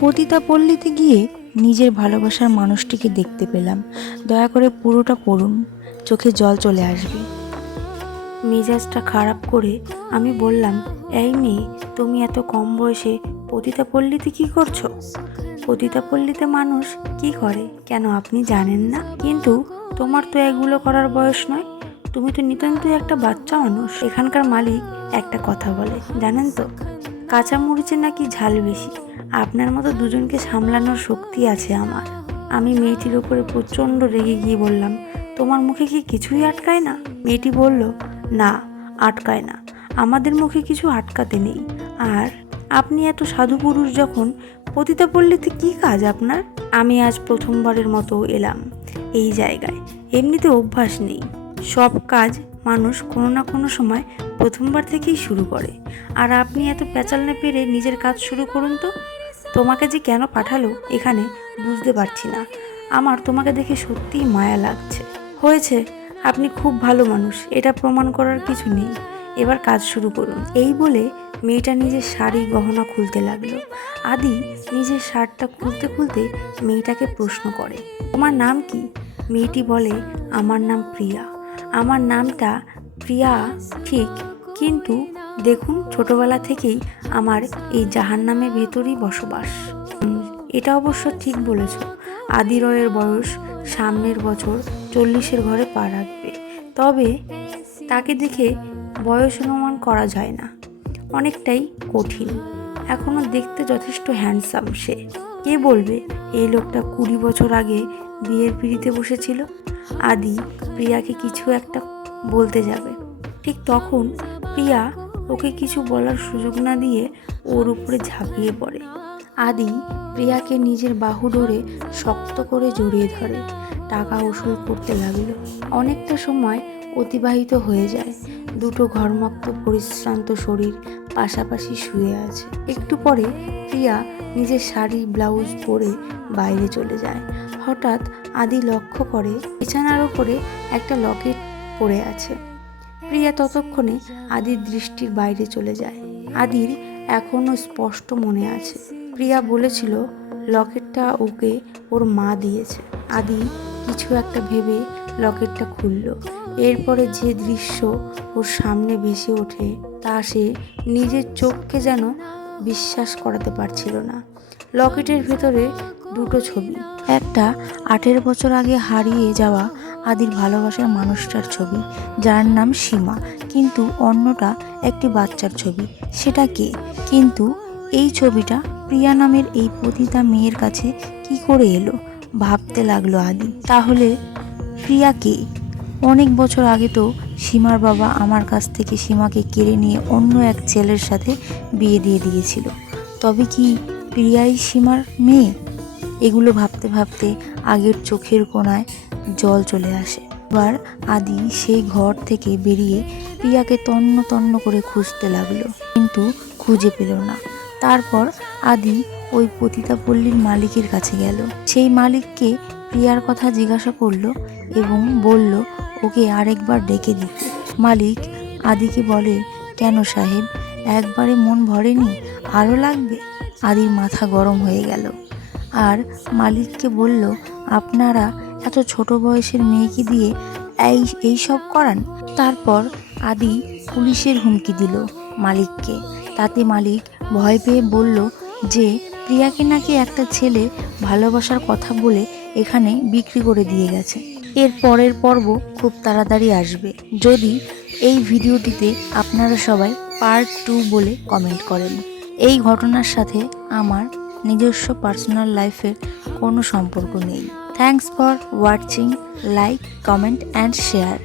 পতিতা পল্লীতে গিয়ে নিজের ভালোবাসার মানুষটিকে দেখতে পেলাম। দয়া করে পুরোটা পড়ুন, চোখে জল চলে আসবে। মেজাজটা খারাপ করে আমি বললাম, এই মেয়ে, তুমি এত কম বয়সে পতিতা পল্লীতে কি করছ? পতিতা পল্লীতে মানুষ কি করে, কেন আপনি জানেন না? কিন্তু তোমার তো এগুলো করার বয়স নয়। তুমি তো নিতান্তই একটা বাচ্চা মানুষ। এখানকার মালিক একটা কথা বলে, জানেন তো? কাঁচা মরিচে নাকি ঝাল বেশি? আপনার মতো দুজনকে সামলানোর শক্তি আছে আমার। আমি মেয়েটির ওপরে প্রচণ্ড রেগে গিয়ে বললাম, তোমার মুখে কি কিছুই আটকায় না? মেয়েটি বলল, না, আটকায় না। আমাদের মুখে কিছু আটকাতে নেই। আর আপনি এত সাধু পুরুষ যখন, পতিতা পল্লীতে কী কাজ আপনার? আমি আজ প্রথমবারের মতো এলাম এই জায়গায়। এমনিতে অভ্যাস নেই। সব কাজ মানুষ কোনো না কোনো সময় প্রথমবার থেকেই শুরু করে। আর আপনি এত প্যাচাল না পেরে নিজের কাজ শুরু করুন তো। তোমাকে যে কেন পাঠালো এখানে বুঝতে পারছি না। আমার তোমাকে দেখে সত্যিই মায়া লাগছে। হয়েছে, আপনি খুব ভালো মানুষ, এটা প্রমাণ করার কিছু নেই। এবার কাজ শুরু করুন। এই বলে মেয়েটা নিজের শাড়ি, গহনা খুলতে লাগল। আদি নিজের শার্টটা খুলতে খুলতে মেয়েটাকে প্রশ্ন করে, তোমার নাম কি? মেয়েটি বলে, আমার নাম প্রিয়া। আমার নামটা প্রিয়া, ঠিক, কিন্তু দেখুন ছোটবেলা থেকেই আমার এই জাহান নামের ভেতরই বসবাস। এটা অবশ্য ঠিক বলেছ আদি রয়ের বয়স সামনের বছর চল্লিশের ঘরে পা রাখবে। তবে তাকে দেখে বয়স অনুমান করা যায় না, অনেকটাই কঠিন। এখনও দেখতে যথেষ্ট হ্যান্ডসাম সে। কে বলবে, এই লোকটা কুড়ি বছর আগে বিয়ের পিড়িতে বসেছিল? আদি প্রিয়াকে কিছু একটা বলতে যাবে। ঠিক তখন প্রিয়া ওকে কিছু বলার সুযোগ না দিয়ে ওর উপরে ঝাঁপিয়ে পড়ে। আদি প্রিয়াকে নিজের বাহু ধরে শক্ত করে জড়িয়ে ধরে। টাকা উসুল করতে লাগল। অনেকটা সময় অতিবাহিত হয়ে যায়। দুটো ঘর্মাক্ত, পরিশ্রান্ত শরীর পাশাপাশি শুয়ে আছে। একটু পরে প্রিয়া নিজের শাড়ি, ব্লাউজ পরে বাইরে চলে যায়। হঠাৎ আদি লক্ষ্য করে বিছানার ওপরে একটা লকেট পড়ে আছে। প্রিয়া ততক্ষণে আদির দৃষ্টির বাইরে চলে যায়। আদির এখনও স্পষ্ট মনে আছে। প্রিয়া বলেছিল, লকেটটা ওকে ওর মা দিয়েছে। আদি কিছু একটা ভেবে লকেটটা খুলল। এরপরে যে দৃশ্য ওর সামনে ভেসে ওঠে, তা সে নিজের চোখকে যেন বিশ্বাস করাতে পারছিল না। লকেটের ভেতরে দুটো ছবি। একটা আঠেরো বছর আগে হারিয়ে যাওয়া আদির ভালোবাসার মানুষটার ছবি, যার নাম সীমা, কিন্তু অন্যটা একটি বাচ্চার ছবি। সেটা কে? কিন্তু এই ছবিটা প্রিয়া নামের এই পতিতা মেয়ের কাছে কি করে এলো? ভাবতে লাগল আদি। তাহলে প্রিয়া কে? অনেক বছর আগে তো সীমার বাবা আমার কাছ থেকে সীমাকে কেড়ে নিয়ে অন্য এক ছেলের সাথে বিয়ে দিয়ে দিয়েছিল। তবে কি প্রিয়াই সীমার মেয়ে? এগুলো ভাবতে ভাবতে আগের চোখের কোণায় জল চলে আসে। এবার আদি সেই ঘর থেকে বেরিয়ে প্রিয়াকে তন্ন তন্ন করে খুঁজতে লাগল, কিন্তু খুঁজে পেল না। তারপর আদি ওই পতিতা পল্লীর মালিকের কাছে গেল। সেই মালিককে প্রিয়ার কথা জিজ্ঞাসা করল এবং বলল, ওকে আরেকবার ডেকে দিতে। মালিক আদিকে বলে, কেন সাহেব, একবারে মন ভরেনি? আরও লাগবে? আদির মাথা গরম হয়ে গেল। আর মালিককে বলল, আপনারা এত ছোট বয়সের মেয়েকে দিয়ে এই এই সব করান? তারপর আদি পুলিশের হুমকি দিল মালিককে। তাতে মালিক ভয় পেয়ে বলল যে, প্রিয়াকে নাকি একটা ছেলে ভালোবাসার কথা বলে এখানে বিক্রি করে দিয়ে গেছে। এর পরের পর্ব খুব তাড়াতাড়ি আসবে। যদি এই ভিডিওটিতে আপনারা সবাই পার্ট টু বলে কমেন্ট করেন। এই ঘটনার সাথে আমার নিজস্ব পার্সোনাল লাইফের কোনো সম্পর্ক নেই। Thanks for watching like comment and share